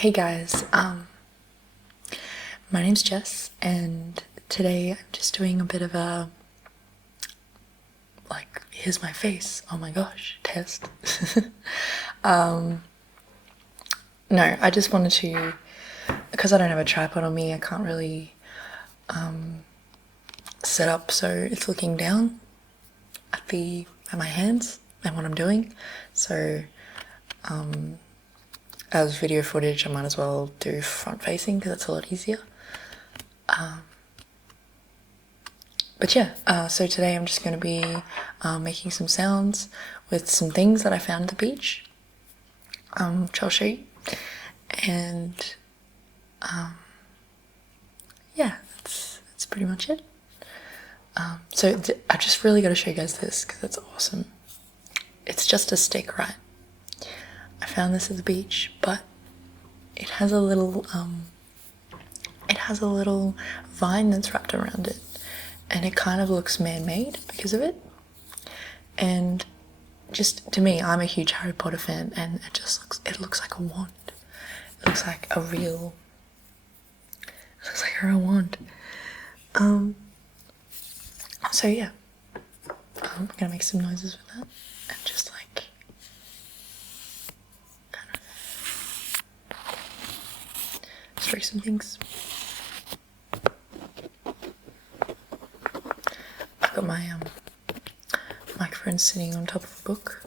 Hey guys, my name's Jess, and today I'm just doing a bit of a, like, here's my face, oh my gosh, test. No, I just wanted to, because I don't have a tripod on me, I can't really set up so it's looking down at my hands and what I'm doing. So as video footage, I might as well do front facing because it's a lot easier. But yeah, so today I'm just going to be making some sounds with some things that I found at the beach, which I'll show you. And yeah, that's pretty much it. So I just really got to show you guys this because it's awesome. It's just a stick, right? I found this at the beach, but it has a little vine that's wrapped around it, and it kind of looks man-made because of it. And just to me, I'm a huge Harry Potter fan, and it looks like a wand. It looks like a real wand. So yeah, I'm gonna make some noises with that and just like kind of stroke some things. I've got my microphone sitting on top of a book.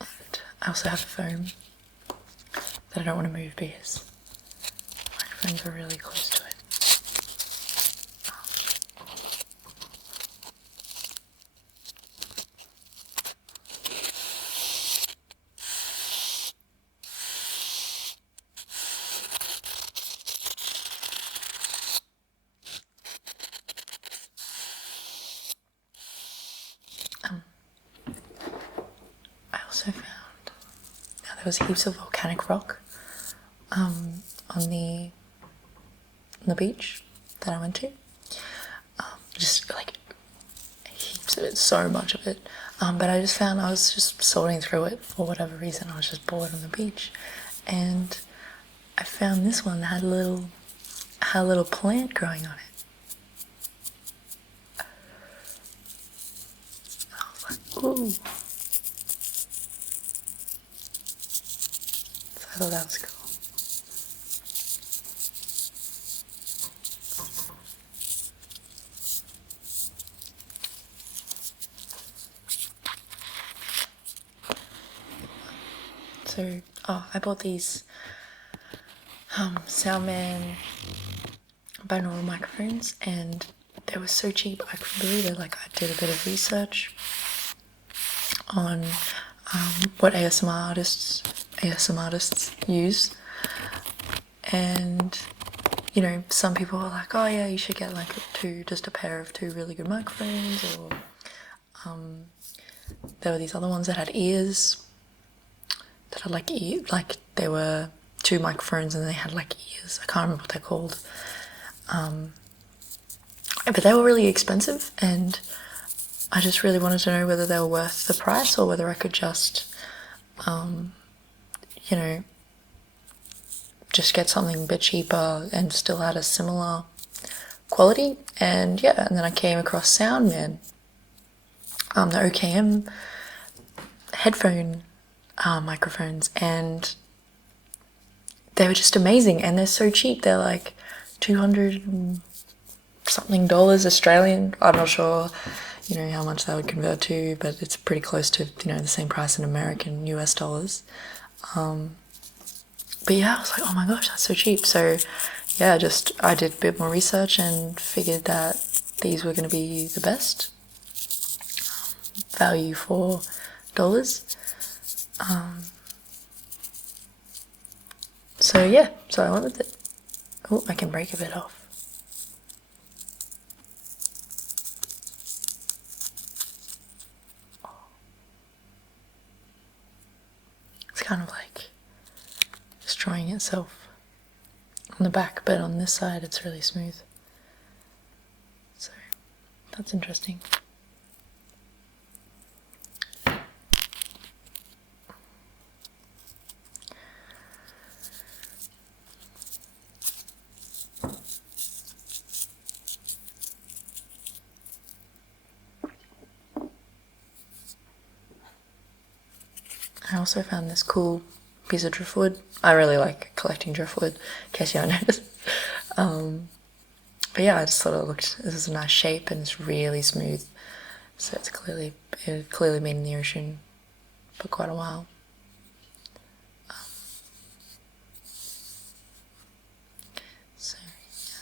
And I also have a phone that I don't want to move because microphones are really close to it. I also found there was heaps of volcanic rock on the beach that I went to. Just like heaps of it, so much of it. But I just found I was just sorting through it for whatever reason. I was just bored on the beach, and I found this one that had a little plant growing on it. And I was like, ooh. So I thought that was cool. So, I bought these Soundman binaural microphones, and they were so cheap I couldn't believe it. Like, I did a bit of research on what ASMR artists use, and you know, some people were like, oh yeah, you should get like just a pair of two really good microphones, or there were these other ones that had ears that had like they were two microphones and they had like ears. I can't remember what they're called. But they were really expensive, and I just really wanted to know whether they were worth the price or whether I could just, you know, just get something a bit cheaper and still had a similar quality. And yeah, and then I came across Soundman, the OKM headphone microphones, and they were just amazing, and they're so cheap. They're like $200 something Australian. I'm not sure, you know, how much that would convert to, but it's pretty close to, you know, the same price in American US dollars. But yeah, I was like, oh my gosh, that's so cheap. So yeah, I did a bit more research and figured that these were going to be the best value for dollars. So yeah, so I went with it. Oh, I can break a bit off. It's kind of like destroying itself on the back, but on this side it's really smooth. So that's interesting. I also found this cool piece of driftwood. I really like collecting driftwood, in case you haven't noticed. But yeah, I just thought it looked, this is a nice shape and it's really smooth. So it clearly been in the ocean for quite a while. So yeah.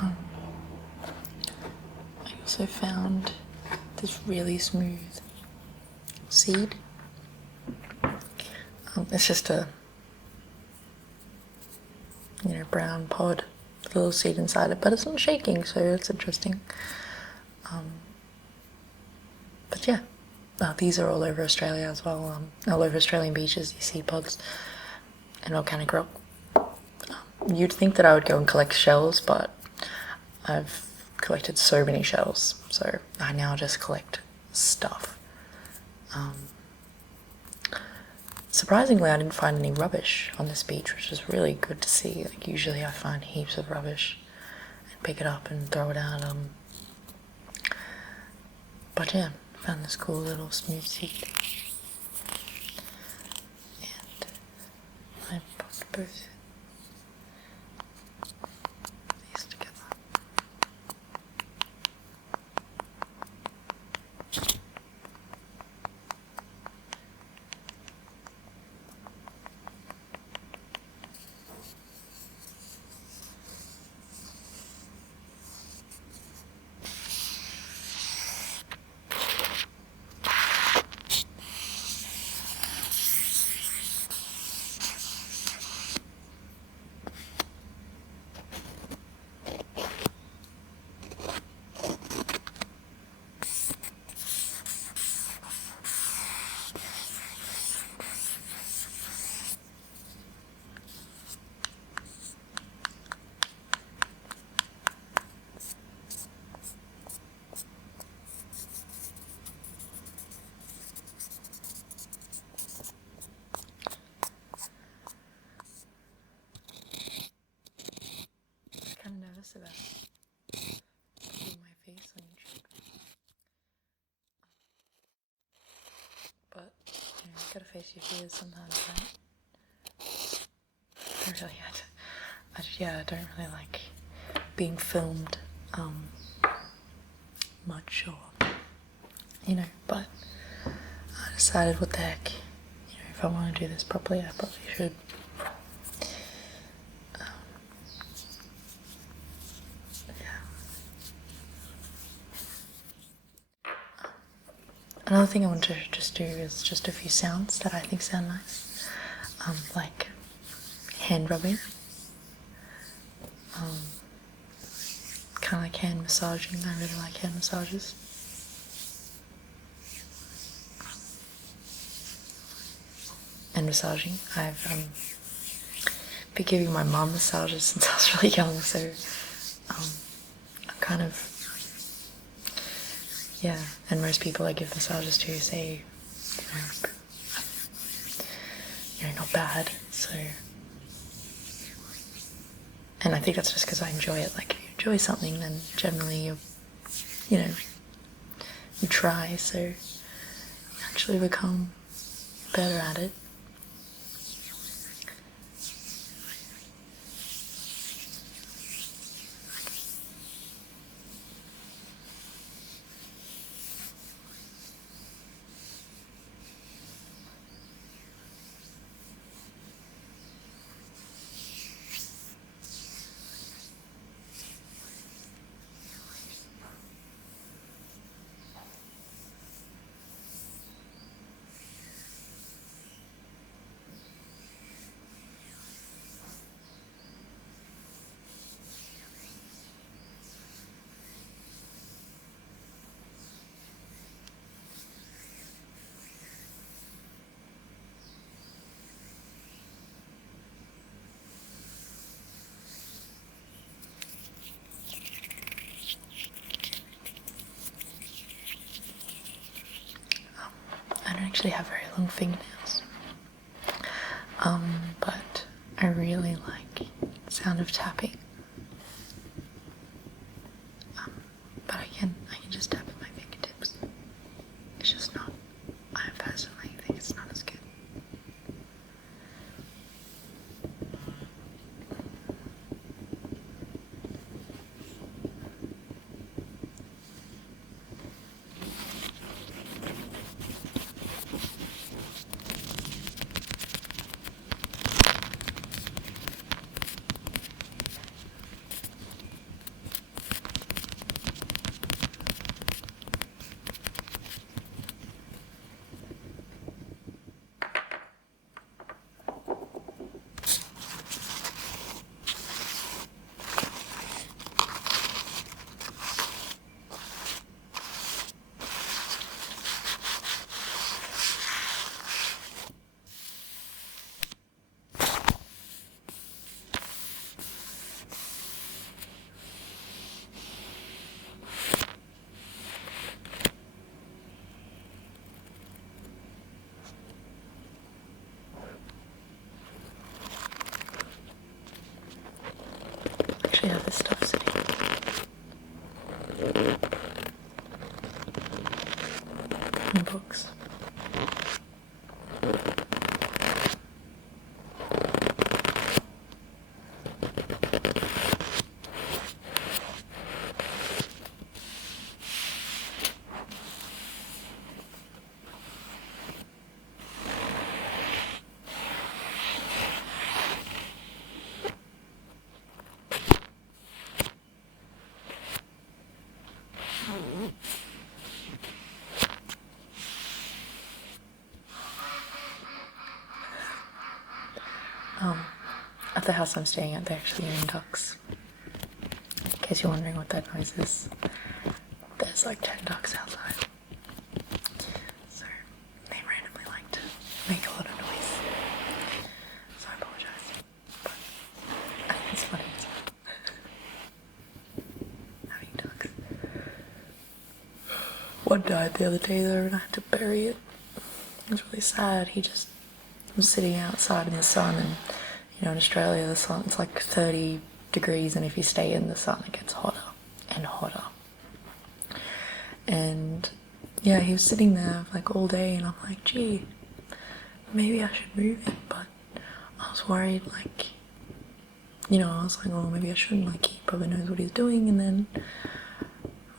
I also found this really smooth seed. It's just a brown pod with a little seed inside it, but it's not shaking, so it's interesting. But yeah, these are all over Australia as well. All over Australian beaches, these seed pods and organic rock. You'd think that I would go and collect shells, but I've collected so many shells, so I now just collect stuff. Surprisingly, I didn't find any rubbish on this beach, which is really good to see. Like, usually I find heaps of rubbish and pick it up and throw it out. But yeah, I found this cool little smooth seed. And I popped both these together. Kind of nervous about putting my face on YouTube, but you gotta face your fears sometimes, right? I don't really like being filmed much, or but I decided, what the heck, if I want to do this properly, I probably should. Another thing I want to just do is just a few sounds that I think sound nice, like hand rubbing, kind of like hand massaging. I really like hand massages. And massaging. I've been giving my mum massages since I was really young, so I'm kind of, yeah, and most people I give massages to say, not bad, so, and I think that's just because I enjoy it. Like, enjoy something, then generally you know, you try, so you actually become better at it. I don't actually have very long fingernails, but I really like the sound of tapping. But I can just tap with my fingertips. It's just not, I personally think it's not as good. Actually have this stuff sitting in books. At the house I'm staying at, they actually own ducks. In case you're wondering what that noise is, there's like 10 ducks outside. So they randomly like to make a lot of noise. So I apologise. But I think it's funny as well. Having ducks. One died the other day though and I had to bury it. It was really sad. He just was sitting outside in the sun, and you know, in Australia the sun, it's like 30 degrees, and if you stay in the sun it gets hotter and hotter. And yeah, he was sitting there like all day and I'm like, gee, maybe I should move it, but I was worried, like, you know, I was like, oh, maybe I shouldn't, like, he probably knows what he's doing. And then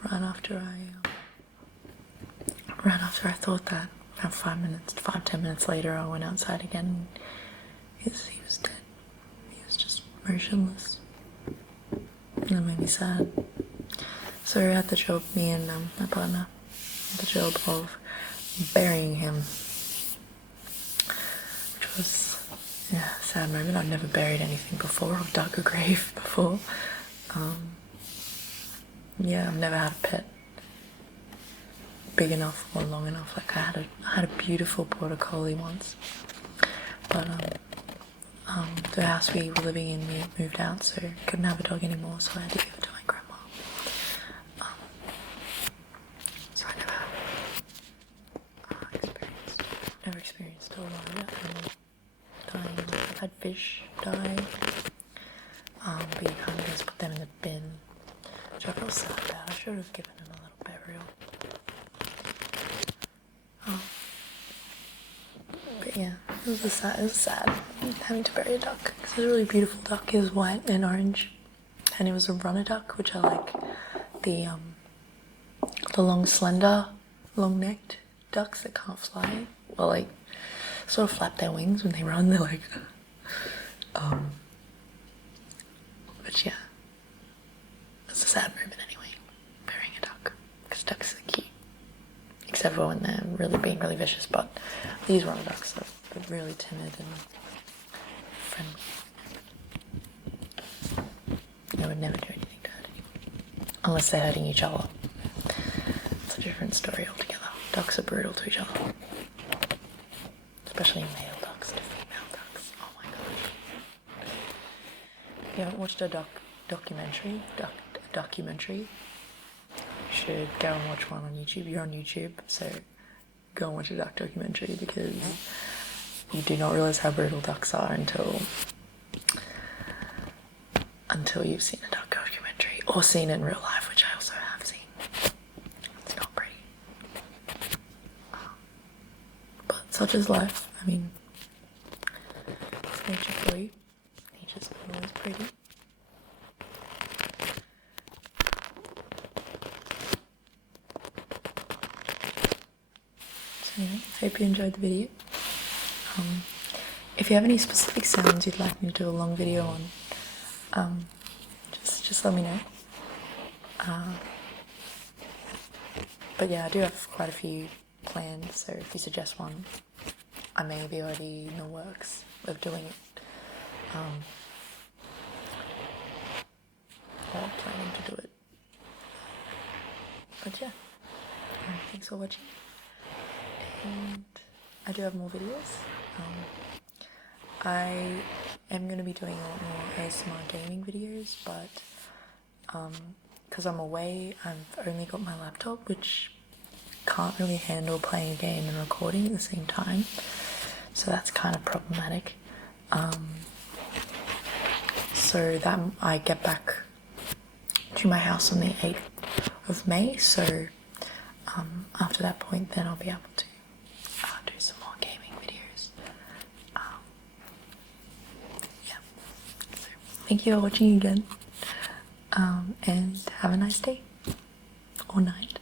right after I thought that, about 5-10 minutes later, I went outside again. He was dead. He was just motionless. And that made me sad. So we had the job, me and my partner, had the job of burying him, which was a sad moment. I'd never buried anything before or dug a grave before. Yeah, I've never had a pet big enough or long enough. Like I had a beautiful border collie once, but the house we were living in, we moved out, so couldn't have a dog anymore, so I had to give it to my grandma. So I never experienced a lot of dying. I've had fish die, but you can't just put them in the bin which I feel sad about. I should have given him a little burial. But yeah, it was sad having to bury a duck. It's a really beautiful duck. It was white and orange, and it was a runner duck, which I like. The long, slender, long-necked ducks that can't fly. Well, like, sort of flap their wings when they run. They're like, but yeah, it's a sad moment anyway, burying a duck, because ducks are cute. Except for when they're really being really vicious, but these runner ducks are really timid and friendly. They would never do anything to hurt anyone, unless they're hurting each other. It's a different story altogether. Ducks are brutal to each other, especially male ducks to female ducks. Oh my god! If you haven't watched a documentary, you should go and watch one on YouTube. You're on YouTube, so go and watch a duck documentary, because you do not realise how brutal ducks are until you've seen a duck documentary, or seen it in real life, which I also have seen. It's not pretty. But such is life. I mean, it's nature for you. Nature's always pretty. So anyway, hope you enjoyed the video. If you have any specific sounds you'd like me to do a long video on, just let me know. But yeah, I do have quite a few planned, so if you suggest one, I may be already in the works of doing it. Or planning to do it. But yeah, thanks for watching. And I do have more videos. I am going to be doing a lot more ASMR gaming videos, but because I'm away, I've only got my laptop, which can't really handle playing a game and recording at the same time, so that's kind of problematic. So that I get back to my house on the 8th of May, so after that point then I'll be able to do some more gaming videos. Yeah, so thank you for watching again, and have a nice day or night.